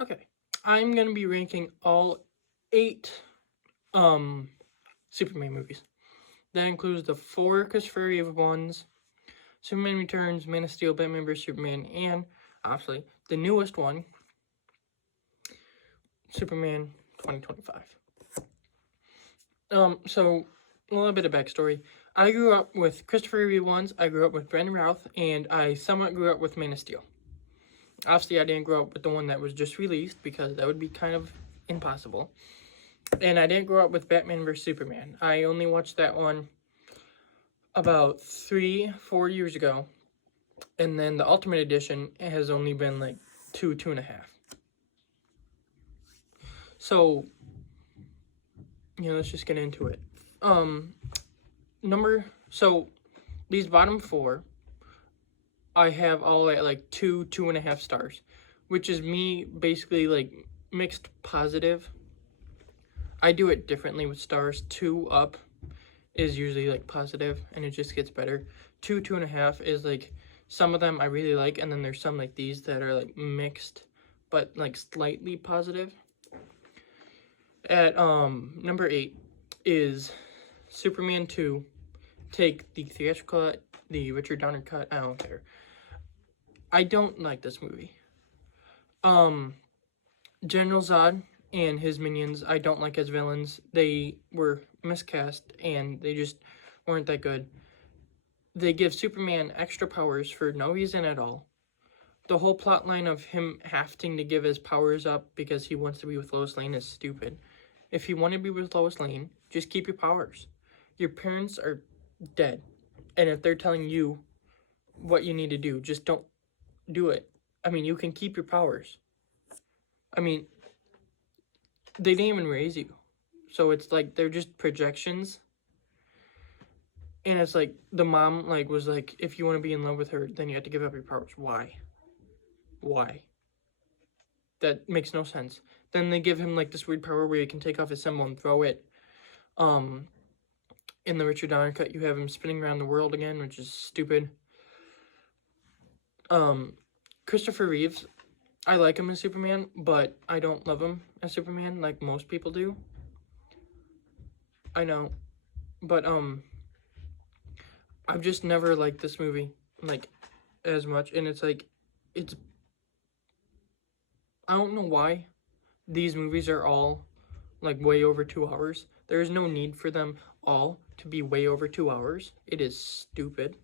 Okay, I'm gonna be ranking all 8 Superman movies. That includes the 4 Christopher Reeve ones, Superman Returns, Man of Steel, Batman vs Superman, and obviously the newest one, Superman 2025. So a little bit of backstory. I grew up with Christopher Reeve ones. I grew up with Brandon Routh, and I somewhat grew up with Man of Steel. Obviously, I didn't grow up with the one that was just released because that would be kind of impossible. And I didn't grow up with Batman vs Superman. I only watched that one about 3-4 years ago, and then the Ultimate Edition has only been like 2.5. So, let's just get into it. So these bottom 4, I have all at like 2.5 stars, which is me basically like mixed positive. I do it differently with stars. 2 up is usually like positive, and it just gets better. 2.5 is like some of them I really like, and then there's some like these that are like mixed, but like slightly positive. At number 8 is Superman 2. Take the theatrical cut, the Richard Donner cut. I don't care. I don't like this movie. General Zod and his minions, I don't like as villains. They were miscast and they just weren't that good. They give Superman extra powers for no reason at all. The whole plot line of him having to give his powers up because he wants to be with Lois Lane is stupid. If you want to be with Lois Lane, just keep your powers. Your parents are dead. And if they're telling you what you need to do, just don't do it. I mean, you can keep your powers. I mean, they didn't even raise you. So it's like they're just projections. And it's like the mom like was like, if you want to be in love with her, then you have to give up your powers. Why? That makes no sense. Then they give him like this weird power where he can take off his symbol and throw it. In the Richard Donner cut, you have him spinning around the world again, which is stupid. Christopher Reeves, I like him as Superman, but I don't love him as Superman like most people do. I know, but I've just never liked this movie like as much, and it's like I don't know why these movies are all like way over 2 hours. There is no need for them all to be way over 2 hours. It is stupid.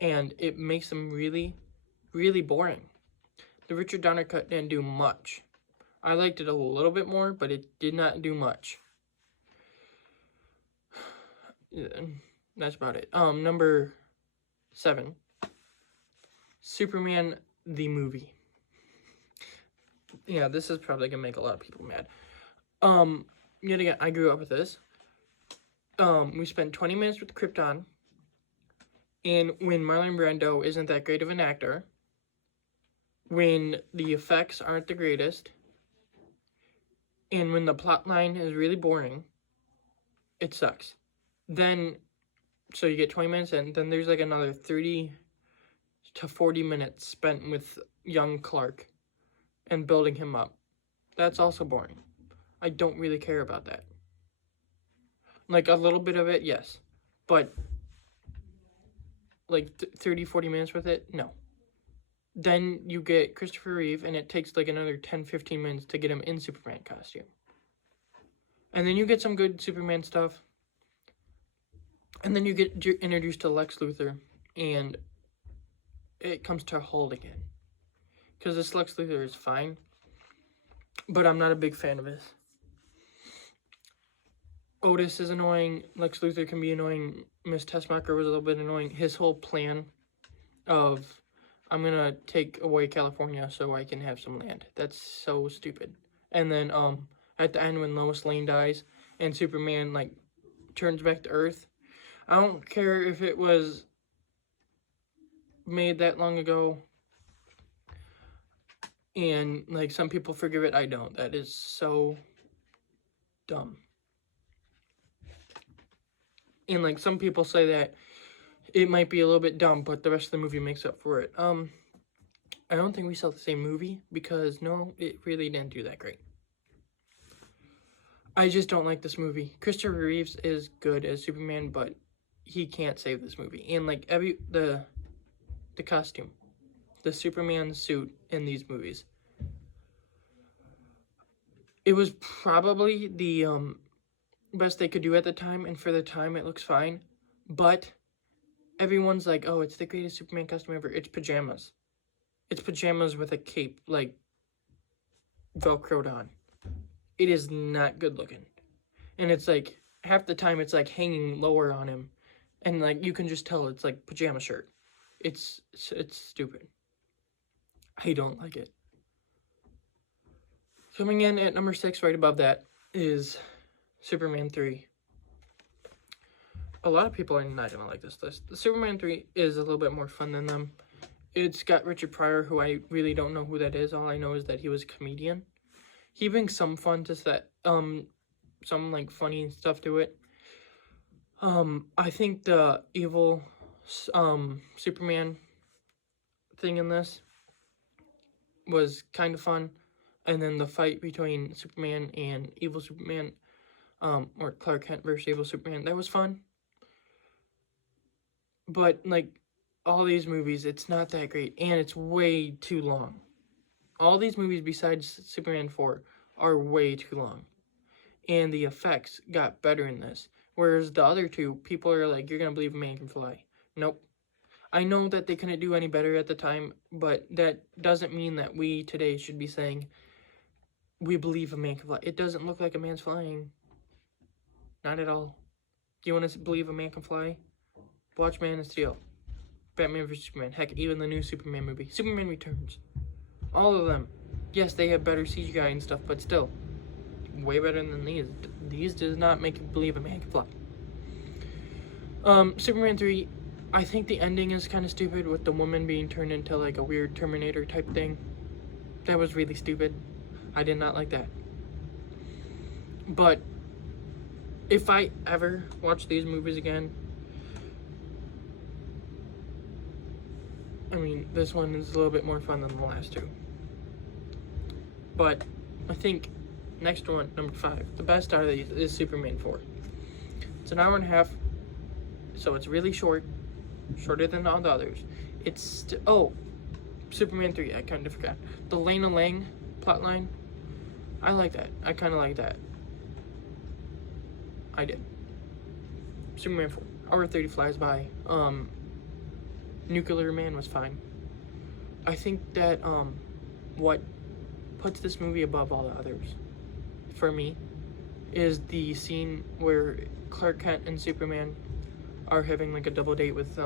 And it makes them really, really boring. The Richard Donner cut didn't do much. I liked it a little bit more, but it did not do much. That's about it. Number 7. Superman the movie. Yeah, this is probably gonna make a lot of people mad. Yet again, I grew up with this. We spent 20 minutes with Krypton. And when Marlon Brando isn't that great of an actor, when the effects aren't the greatest, and when the plot line is really boring, it sucks. Then, so you get 20 minutes in, then there's like another 30 to 40 minutes spent with young Clark and building him up. That's also boring. I don't really care about that. Like a little bit of it, yes. But like 30, 40 minutes with it, no. Then you get Christopher Reeve, and it takes like another 10, 15 minutes to get him in Superman costume. And then you get some good Superman stuff. And then you get introduced to Lex Luthor, and it comes to a halt again. Because this Lex Luthor is fine, but I'm not a big fan of his. Otis is annoying. Lex Luthor can be annoying. Miss Tessmacher was a little bit annoying. His whole plan of, I'm going to take away California so I can have some land. That's so stupid. And then at the end when Lois Lane dies and Superman like turns back to Earth, I don't care if it was made that long ago and like some people forgive it. I don't. That is so dumb. And like some people say that it might be a little bit dumb, but the rest of the movie makes up for it. I don't think we saw the same movie because no, it really didn't do that great. I just don't like this movie. Christopher Reeves is good as Superman, but he can't save this movie. And like the costume, the Superman suit in these movies, it was probably the best they could do at the time, and for the time it looks fine. But everyone's like, "Oh, it's the greatest Superman costume ever." It's pajamas. It's pajamas with a cape, like velcroed on. It is not good looking, and it's like half the time it's like hanging lower on him, and like you can just tell it's like pajama shirt. It's stupid. I don't like it. Coming in at number 6, right above that, is Superman 3. A lot of people are not gonna like this list. The Superman 3 is a little bit more fun than them. It's got Richard Pryor, who I really don't know who that is. All I know is that he was a comedian. He brings some fun to that, some like funny stuff to it. I think the evil, Superman thing in this was kind of fun. And then the fight between Superman and evil Superman, or Clark Kent versus evil Superman, that was fun. But, like, all these movies, it's not that great, and it's way too long. All these movies besides Superman 4 are way too long. And the effects got better in this. Whereas the other two, people are like, you're going to believe a man can fly. Nope. I know that they couldn't do any better at the time, but that doesn't mean that we today should be saying, we believe a man can fly. It doesn't look like a man's flying. Not at all. Do you want to believe a man can fly? Watch Man of Steel. Batman vs. Superman. Heck, even the new Superman movie. Superman Returns. All of them. Yes, they have better CGI and stuff, but still. Way better than these. These does not make you believe a man can fly. Superman 3, I think the ending is kind of stupid with the woman being turned into like a weird Terminator type thing. That was really stupid. I did not like that. But if I ever watch these movies again, I mean, this one is a little bit more fun than the last two. But I think next one, number 5, the best out of these is Superman 4. It's an hour and a half, so it's really short, shorter than all the others. It's Superman 3, I kind of forgot. The Lana Lang plotline, I like that. I kind of like that. I did. Superman 4, hour 30 flies by. Nuclear Man was fine. I think that what puts this movie above all the others, for me, is the scene where Clark Kent and Superman are having like a double date with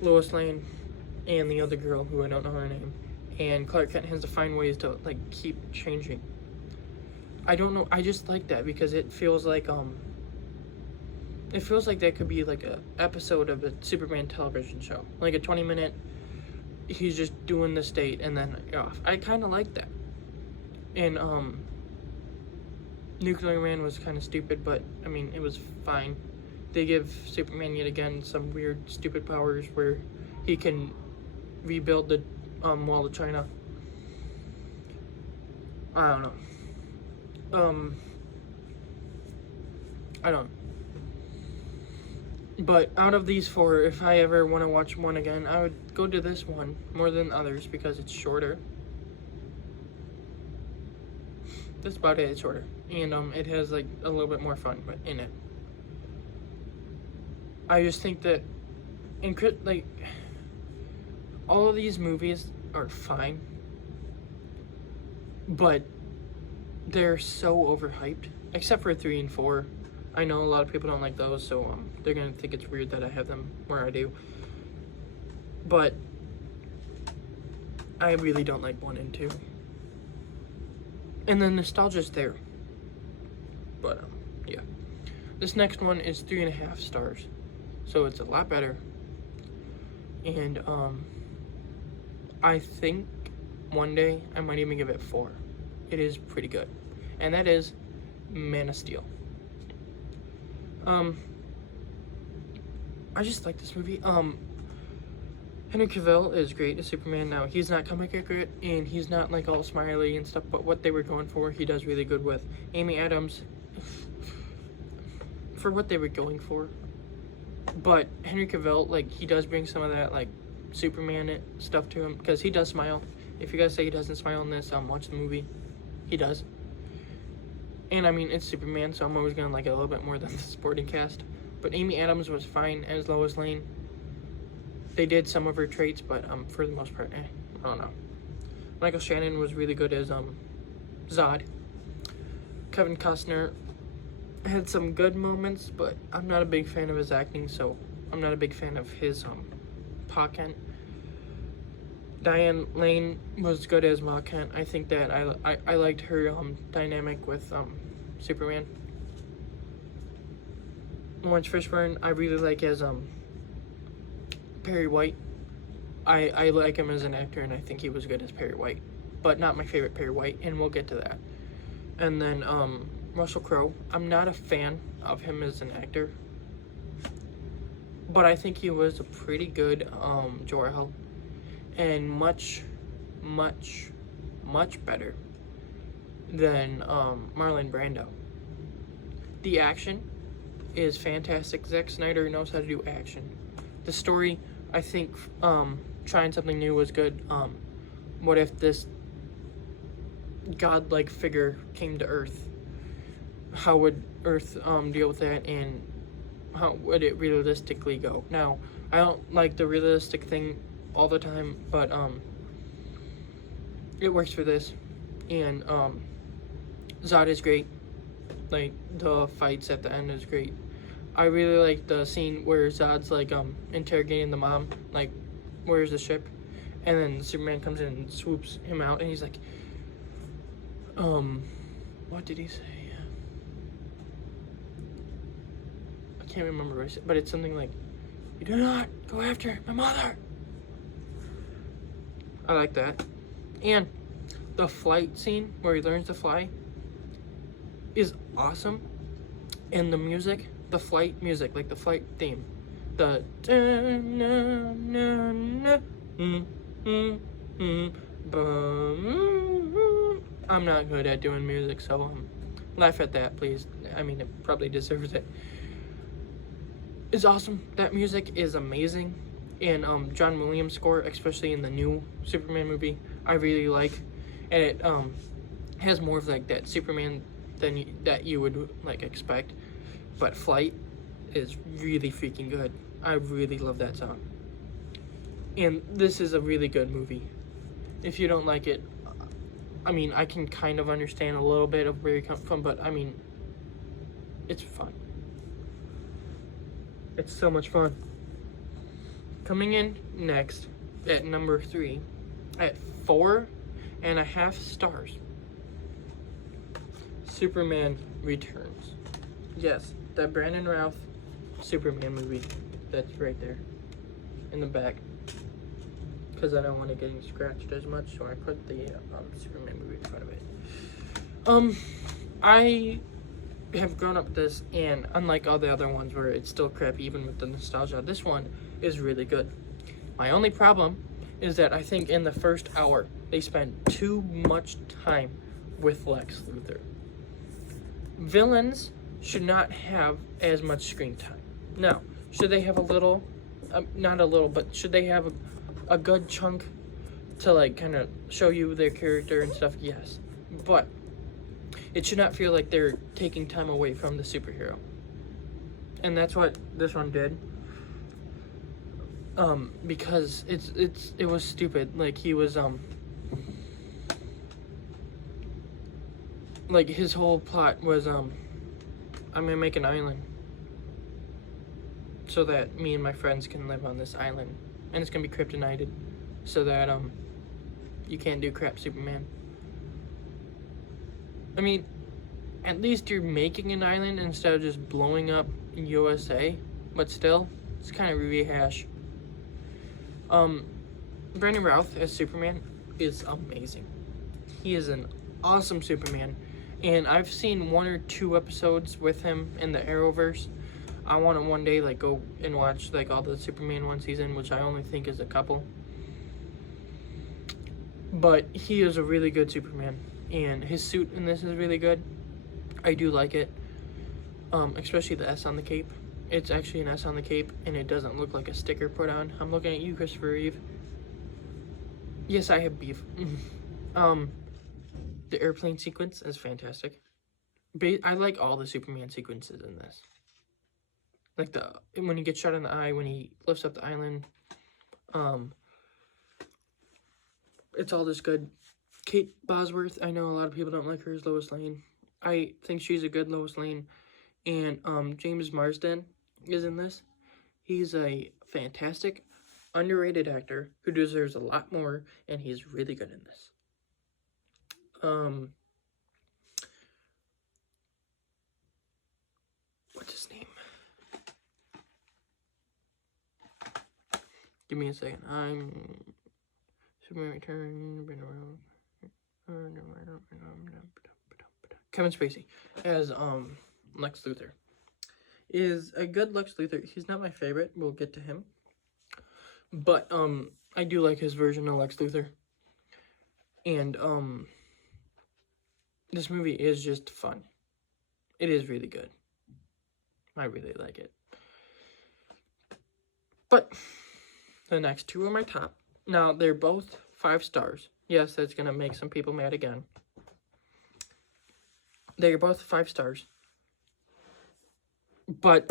Lois Lane and the other girl who I don't know her name, and Clark Kent has to find ways to like keep changing. I don't know, I just like that because it feels like that could be like a episode of a Superman television show, like a 20-minute. He's just doing this date and then off. I kind of like that. And Nuclear Man was kind of stupid, but I mean it was fine. They give Superman yet again some weird, stupid powers where he can rebuild the wall of China. I don't know. I don't. But out of these 4, if I ever want to watch one again, I would go to this one more than others because it's shorter. That's about it. It's shorter, and it has like a little bit more fun, but in it. I just think that, like, all of these movies are fine, but they're so overhyped, except for 3 and 4. I know a lot of people don't like those, so they're gonna think it's weird that I have them where I do. But I really don't like 1 and 2. And the nostalgia's there. But yeah. This next one is 3.5 stars. So it's a lot better. And I think one day I might even give it 4. It is pretty good. And that is Man of Steel. I just like this movie. Henry Cavill is great as Superman. Now, he's not comic accurate, and he's not, like, all smiley and stuff, but what they were going for, he does really good with. Amy Adams, for what they were going for. But Henry Cavill, like, he does bring some of that, like, Superman stuff to him, because he does smile. If you guys say he doesn't smile in this, watch the movie. He does. And, I mean, it's Superman, so I'm always going to like it a little bit more than the supporting cast. But Amy Adams was fine as Lois Lane. They did some of her traits, but for the most part, I don't know. Michael Shannon was really good as Zod. Kevin Costner had some good moments, but I'm not a big fan of his acting, so I'm not a big fan of his Pa Kent. Diane Lane was good as Ma Kent. I think that I liked her dynamic with Superman. Lawrence Fishburne, I really like as Perry White. I like him as an actor, and I think he was good as Perry White, but not my favorite Perry White, and we'll get to that. And then Russell Crowe, I'm not a fan of him as an actor, but I think he was a pretty good Jor-El, and much better than Marlon Brando. The action is fantastic. Zack Snyder knows how to do action. The story, I think, trying something new was good. What if this godlike figure came to Earth? How would Earth deal with that, and how would it realistically go? Now, I don't like the realistic thing all the time, but it works for this. And Zod is great. Like, the fights at the end is great. I really like the scene where Zod's like interrogating the mom, like, where's the ship? And then Superman comes in and swoops him out, and he's like, what did he say? I can't remember what he said, but it's something like, you do not go after my mother. I like that. And the flight scene where he learns to fly is awesome. And the music, the flight music, like the flight theme, the I'm not good at doing music, so laugh at that, please. I mean, it probably deserves it. It's awesome. That music is amazing. And John Williams' score, especially in the new Superman movie, I really like. And it has more of like that Superman than that you would like expect. But Flight is really freaking good. I really love that song. And this is a really good movie. If you don't like it, I mean, I can kind of understand a little bit of where you come from, but I mean, it's fun. It's so much fun. Coming in next at number 3 at 4.5 stars. Superman Returns. Yes, that Brandon Routh Superman movie that's right there in the back. Because I don't want it getting scratched as much, so I put the Superman movie in front of it. I have grown up with this, and unlike all the other ones where it's still crap even with the nostalgia, this one is really good. My only problem is that I think in the first hour they spend too much time with Lex Luthor. Villains should not have as much screen time. Now, should they have a little, not a little, but should they have a good chunk to like kind of show you their character and stuff? Yes, but it should not feel like they're taking time away from the superhero, and that's what this one did. Because it was stupid. Like he was like his whole plot was I'm gonna make an island so that me and my friends can live on this island, and it's gonna be kryptonited so that you can't do crap Superman. I mean, at least you're making an island instead of just blowing up USA, but still, it's kind of a rehash. Brandon Routh as Superman is amazing. He is an awesome Superman, and I've seen 1 or 2 episodes with him in the Arrowverse. I want to one day like go and watch like all the Superman one season, which I only think is a couple. But he is a really good Superman, and his suit in this is really good. I do like it, especially the S on the cape. It's actually an S on the cape, and it doesn't look like a sticker put on. I'm looking at you, Christopher Reeve. Yes, I have beef. The airplane sequence is fantastic. I like all the Superman sequences in this. Like when he gets shot in the eye, when he lifts up the island. It's all just good. Kate Bosworth, I know a lot of people don't like her as Lois Lane. I think she's a good Lois Lane. And James Marsden is in this. He's a fantastic, underrated actor who deserves a lot more, and he's really good in this. What's his name? Give me a second. I'm Superman Return. Kevin Spacey as Lex Luthor is a good Lex Luthor. He's not my favorite. We'll get to him, but I do like his version of Lex Luthor. And this movie is just fun. It is really good. I really like it. But the next two are my top. Now, they're both 5 stars. Yes, that's going to make some people mad again. They're both 5 stars. But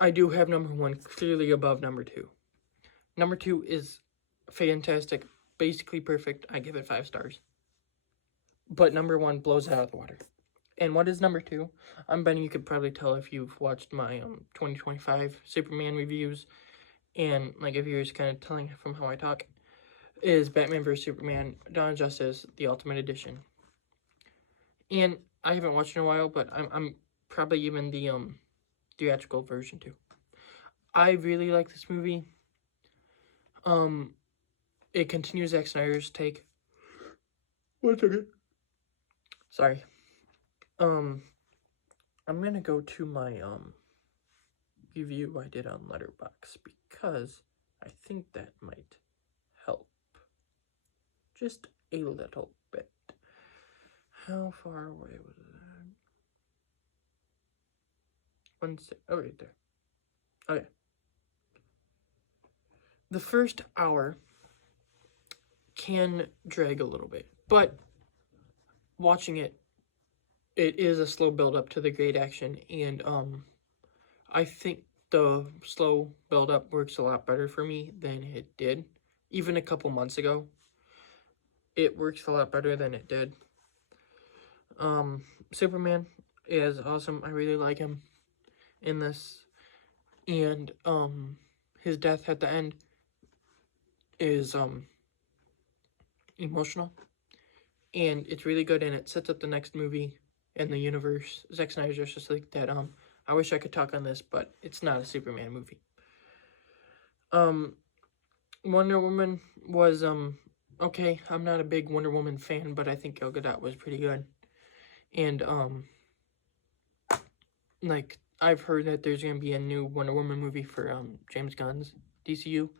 I do have number 1 clearly above number 2. Number 2 is fantastic, basically perfect. I give it 5 stars. But number 1 blows it out of the water. And what is number 2? I'm betting you could probably tell if you've watched my 2025 Superman reviews. And like if you're just kind of telling from how I talk, is Batman vs. Superman, Dawn of Justice, the Ultimate Edition. And I haven't watched it in a while, but I'm probably even the theatrical version too. I really like this movie. It continues Zack Snyder's take. 1 second. Sorry. I'm gonna go to my review I did on Letterboxd because I think that might help just a little bit. How far away was that? 1 sec. Oh, right there. Okay. The first hour can drag a little bit, but watching it, it is a slow build up to the great action, and I think the slow build up works a lot better for me than it did even a couple months ago. It works a lot better than it did. Superman is awesome. I really like him in this, and his death at the end is emotional, and it's really good, and it sets up the next movie in the universe, Zack Snyder's Justice League, that I wish I could talk on this, but it's not a Superman movie. Wonder Woman was okay. I'm not a big Wonder Woman fan, but I think Gal Gadot was pretty good. And like I've heard that there's gonna be a new Wonder Woman movie for James Gunn's DCU.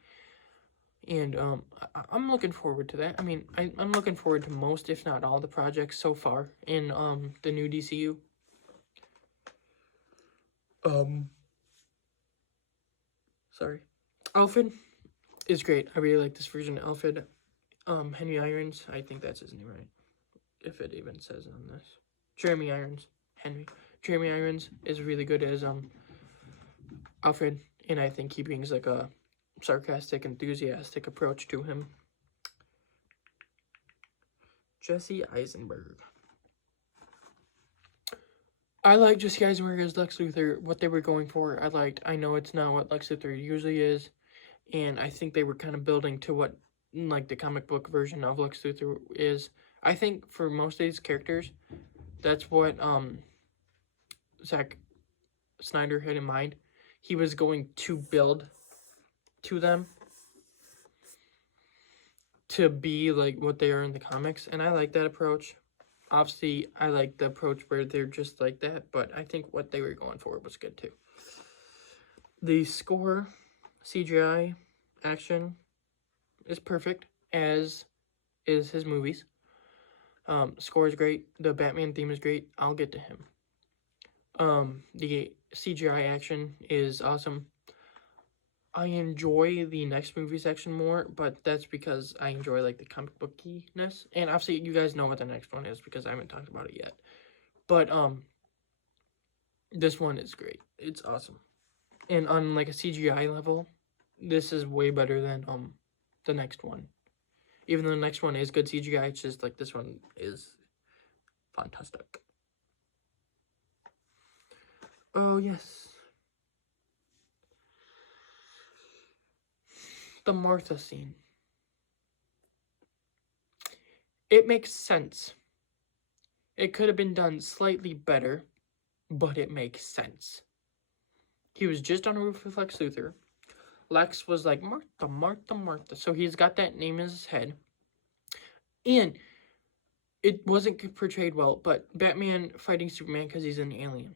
And I'm looking forward to that. I mean, I'm looking forward to most, if not all, the projects so far in the new DCU. Sorry. Alfred is great. I really like this version of Alfred. Henry Irons, I think that's his name, right? If it even says on this. Jeremy Irons. Jeremy Irons is really good as Alfred, and I think he brings like a sarcastic, enthusiastic approach to him. Jesse Eisenberg. I like Jesse Eisenberg as Lex Luthor. What they were going for, I liked. I know it's not what Lex Luthor usually is, and I think they were kind of building to what like the comic book version of Lex Luthor is. I think for most of these characters, that's what Zack Snyder had in mind. He was going to build to them to be like what they are in the comics, and I like that approach. Obviously, I like the approach where they're just like that, but I think what they were going for was good too. The score, CGI, action is perfect, as is his movies. Score is great. The Batman theme is great. I'll get to him. The CGI action is awesome. I enjoy the next movie section more, but that's because I enjoy like the comic bookiness. And obviously you guys know what the next one is because I haven't talked about it yet. But this one is great. It's awesome. And on like a CGI level, this is way better than the next one. Even though the next one is good CGI, it's just like this one is fantastic. Oh yes. The Martha scene. It makes sense. It could have been done slightly better, but it makes sense. He was just on a roof with Lex Luthor. Lex was like, Martha, Martha, Martha. So he's got that name in his head. And it wasn't portrayed well, but Batman fighting Superman because he's an alien.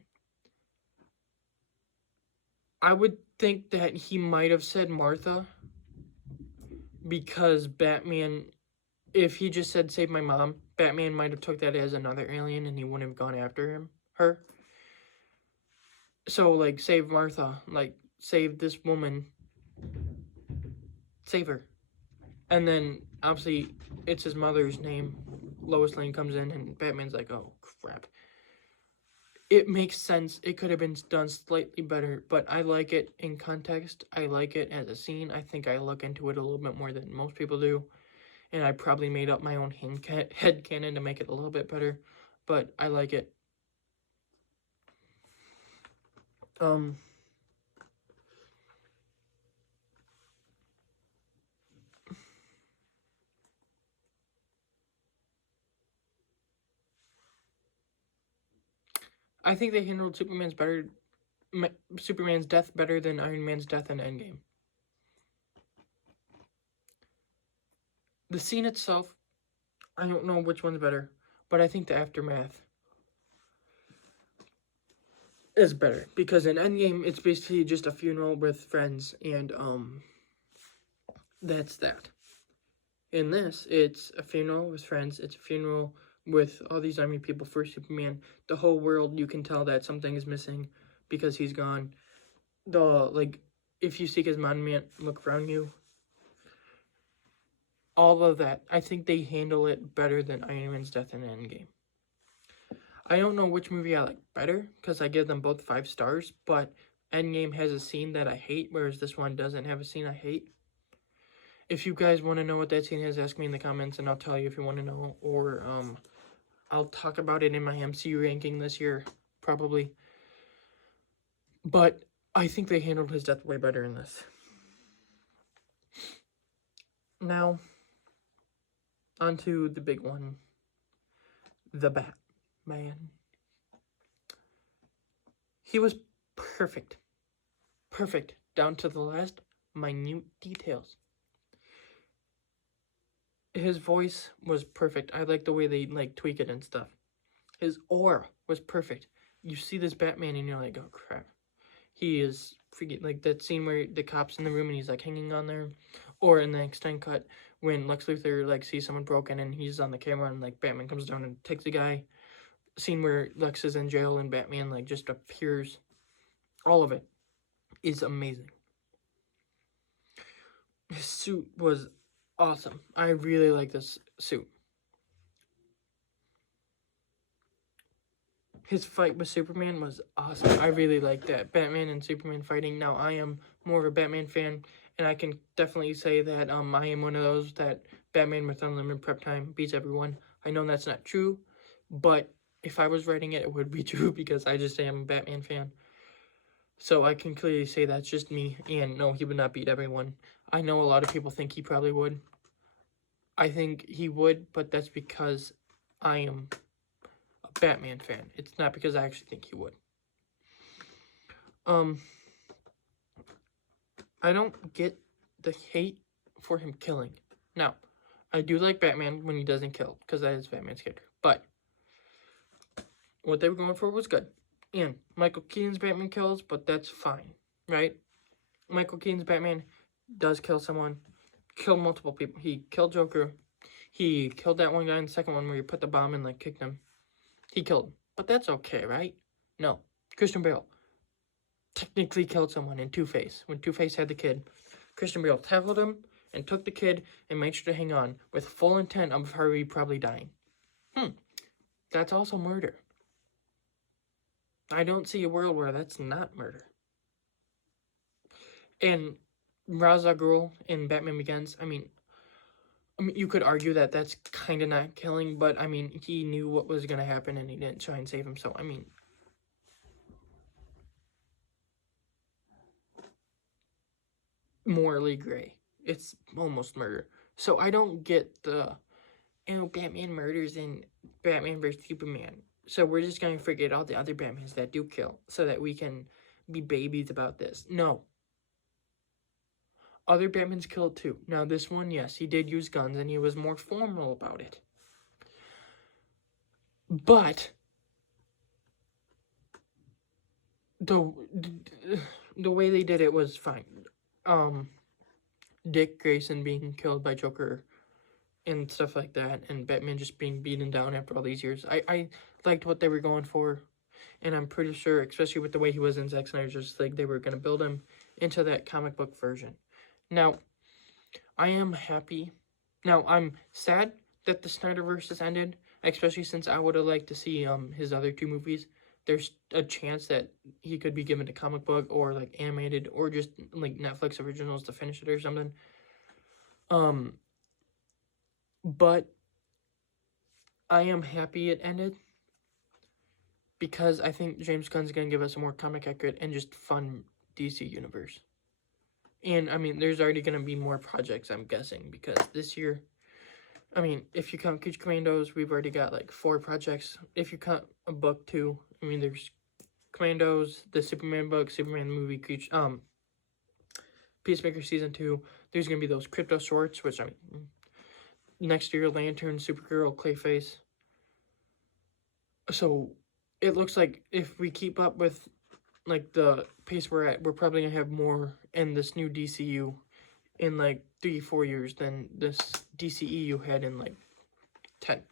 I would think that he might have said Martha because Batman, if he just said save my mom, Batman might have took that as another alien and he wouldn't have gone after her. So, like, save Martha, like, save this woman, save her. And then, obviously, it's his mother's name. Lois Lane comes in and Batman's like, oh, crap. It makes sense. It could have been done slightly better, but I like it in context. I like it as a scene. I think I look into it a little bit more than most people do. And I probably made up my own headcanon to make it a little bit better, but I like it. I think they handled Superman's death better than Iron Man's death in Endgame. The scene itself, I don't know which one's better, but I think the aftermath is better because in Endgame it's basically just a funeral with friends and that's that. In this, it's a funeral with friends. It's a funeral with all these army people for Superman. The whole world, you can tell that something is missing because he's gone. If you seek his monument, look around you. All of that. I think they handle it better than Iron Man's death in Endgame. I don't know which movie I like better because I give them both 5 stars, but Endgame has a scene that I hate, whereas this one doesn't have a scene I hate. If you guys want to know what that scene is, ask me in the comments and I'll tell you if you want to know. Or I'll talk about it in my MCU ranking this year, probably. But I think they handled his death way better in this. Now, onto the big one. The Batman. He was perfect. Perfect. Down to the last minute details. His voice was perfect. I like the way they tweak it and stuff. His aura was perfect. You see this Batman and you're like, oh crap. He is freaking, like that scene where the cop's in the room and he's like hanging on there. Or in the extended cut when Lex Luthor sees someone broken and he's on the camera and Batman comes down and takes the guy. Scene where Lex is in jail and Batman just appears. All of it is amazing. His suit was awesome. I really like this suit. His fight with Superman was awesome. I really like that. Batman and Superman fighting. Now, I am more of a Batman fan, and I can definitely say that I am one of those that Batman with unlimited prep time beats everyone. I know that's not true, but if I was writing it, it would be true because I just am a Batman fan. So I can clearly say that's just me, and no, he would not beat everyone. I know a lot of people think he probably would. I think he would, but that's because I am a Batman fan. It's not because I actually think he would. I don't get the hate for him killing. Now, I do like Batman when he doesn't kill, because that is Batman's character. But what they were going for was good. And Michael Keaton's Batman kills, but that's fine, right? Michael Keaton's Batman does kill someone, kill multiple people. He killed Joker. He killed that one guy in the second one where he put the bomb and like kicked him. He killed him. But that's okay, right? No. Christian Bale technically killed someone in Two-Face. When Two-Face had the kid, Christian Bale tackled him and took the kid and made sure to hang on with full intent of Harvey probably dying. That's also murder. I don't see a world where that's not murder. And Ra's al Ghul in Batman Begins, I mean, you could argue that that's kind of not killing, but, I mean, he knew what was going to happen and he didn't try and save him, so, I mean, morally gray. It's almost murder. So I don't get the, Batman murders in Batman vs. Superman. So we're just going to forget all the other Batmans that do kill so that we can be babies about this. No. Other Batmans killed too. Now this one, yes, he did use guns and he was more formal about it. But the way they did it was fine. Dick Grayson being killed by Joker and stuff like that, and Batman just being beaten down after all these years. I liked what they were going for, and I'm pretty sure, especially with the way he was in Zack Snyder's Justice League, they were going to build him into that comic book version. Now, I am happy. Now, I'm sad that the Snyderverse has ended, especially since I would have liked to see his other two movies. There's a chance that he could be given a comic book or like animated or just like Netflix originals to finish it or something. But I am happy it ended because I think James Gunn's going to give us a more comic accurate and just fun DC universe. And I mean, there's already going to be more projects, I'm guessing, because this year, I mean, if you count Creature Commandos, we've already got like 4 projects. If you count a book too, I mean, there's Commandos, the Superman book, Superman movie, Peacemaker Season 2. There's going to be those crypto shorts, which, I mean, next year, Lantern, Supergirl, Clayface. So, it looks like if we keep up with, like, the pace we're at, we're probably going to have more in this new DCU in, like, 3-4 years than this DCEU had in, like, 10.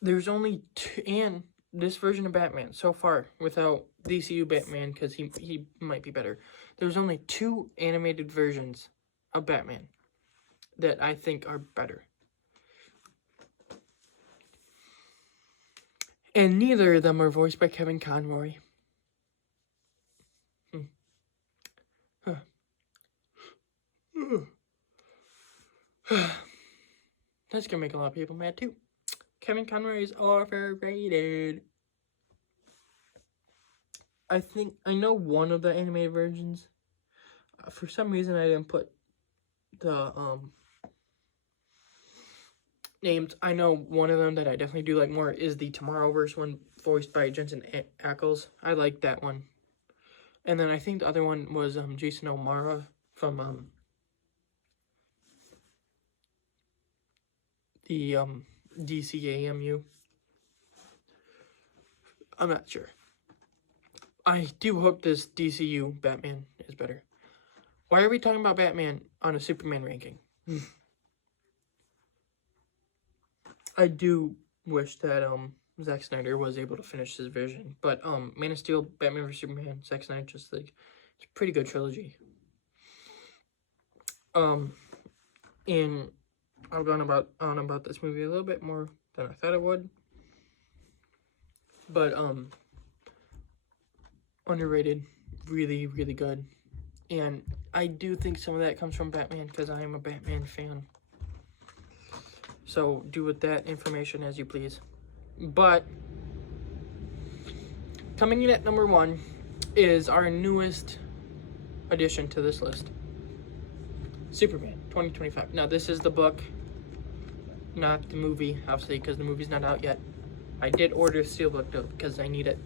There's only 2, and this version of Batman, so far, without DCU Batman, because he might be better, there's only 2 animated versions of Batman that I think are better. And neither of them are voiced by Kevin Conroy. That's gonna make a lot of people mad too. Kevin Conroy is overrated. I know one of the animated versions. For some reason, I didn't put the names. I know one of them that I definitely do like more is the Tomorrowverse one, voiced by Jensen Ackles. I like that one. And then I think the other one was Jason O'Mara from the DCAMU. I'm not sure. I do hope this DCU Batman is better. Why are we talking about Batman on a Superman ranking? I do wish that Zack Snyder was able to finish his vision, but Man of Steel, Batman vs Superman, Zack Snyder Justice League, it's a pretty good trilogy. And I've gone on about this movie a little bit more than I thought I would, but underrated, really, really good. And I do think some of that comes from Batman because I am a Batman fan. So do with that information as you please. But coming in at number 1 is our newest addition to this list. Superman 2025. Now this is the book, not the movie, obviously, because the movie's not out yet. I did order a steelbook though because I need it.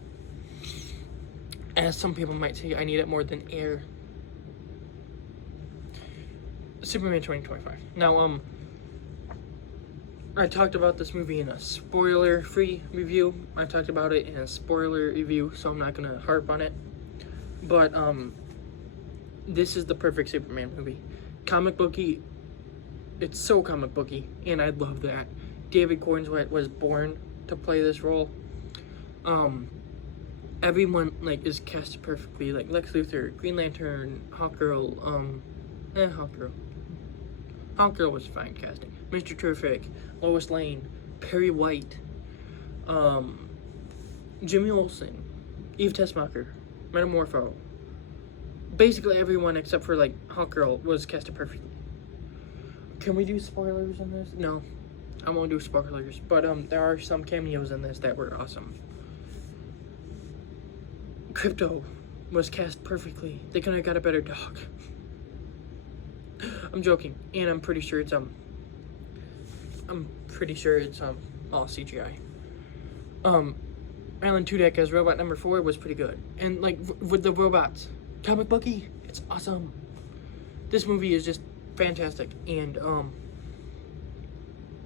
As some people might say, I need it more than air. Superman 2025. Now, I talked about this movie in a spoiler-free review. I talked about it in a spoiler review, so I'm not gonna harp on it. But this is the perfect Superman movie. Comic booky. It's so comic booky, and I love that. David Cornswet was born to play this role. Everyone like is cast perfectly. Like Lex Luthor, Green Lantern, Hawkgirl. Hawkgirl was fine casting. Mr. Terrific, Lois Lane, Perry White, Jimmy Olsen, Eve Tessmacher, Metamorpho. Basically everyone except for like Hawkgirl was casted perfectly. Can we do spoilers in this? No, I won't do spoilers. But there are some cameos in this that were awesome. Crypto was cast perfectly. They couldn't have got a better dog. I'm joking, and I'm pretty sure it's all CGI. Alan Tudyk as robot number 4 was pretty good, and like with the robots, comic booky, it's awesome. This movie is just fantastic, and I'm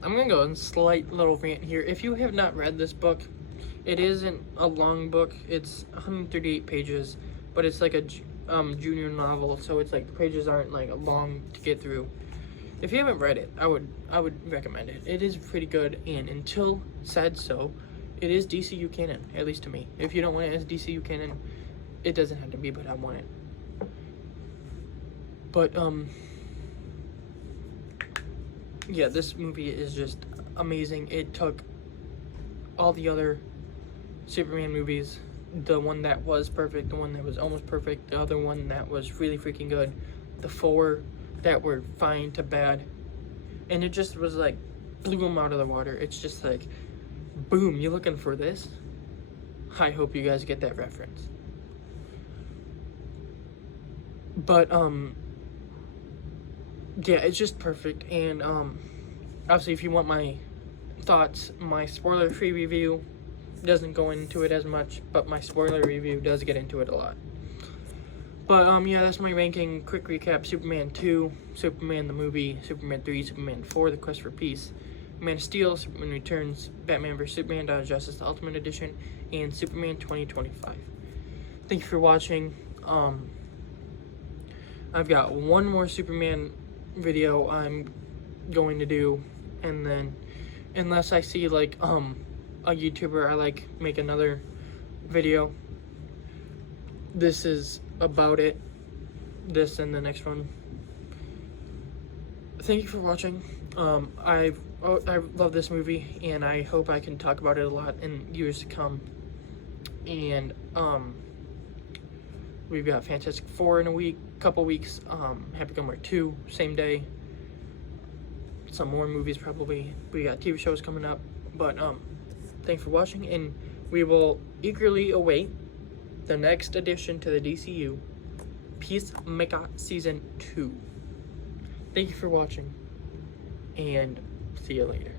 gonna go on a slight little rant here. If you have not read this book, it isn't a long book. It's 138 pages, but it's like a junior novel, so it's like the pages aren't like long to get through. If you haven't read it, I would recommend it. It is pretty good, and until said so, it is DCU canon, at least to me. If you don't want it as DCU canon, it doesn't have to be, but I want it. But yeah, this movie is just amazing. It took all the other Superman movies, the one that was perfect, the one that was almost perfect, the other one that was really freaking good, the 4 that were fine to bad, and it just was like blew them out of the water. It's just like, boom, you looking for this? I hope you guys get that reference. But yeah, it's just perfect. And obviously, if you want my thoughts, my spoiler-free review doesn't go into it as much, but my spoiler review does get into it a lot. But yeah, that's my ranking. Quick recap: Superman 2, Superman the movie, Superman 3, Superman 4, The Quest for Peace, Man of Steel, Superman Returns, Batman vs Superman: Dawn of Justice, the Ultimate Edition, and Superman 2025. Thank you for watching. I've got one more Superman video I'm going to do, and then unless I see like a YouTuber I like make another video, this is about it. This and the next one. Thank you for watching. I love this movie, and I hope I can talk about it a lot in years to come. And we've got Fantastic Four in a couple weeks. Happy Gilmore 2, same day. Some more movies probably. We got TV shows coming up. But thanks for watching, and we will eagerly await the next addition to the DCU, Peacemaker Season 2. Thank you for watching, and see you later.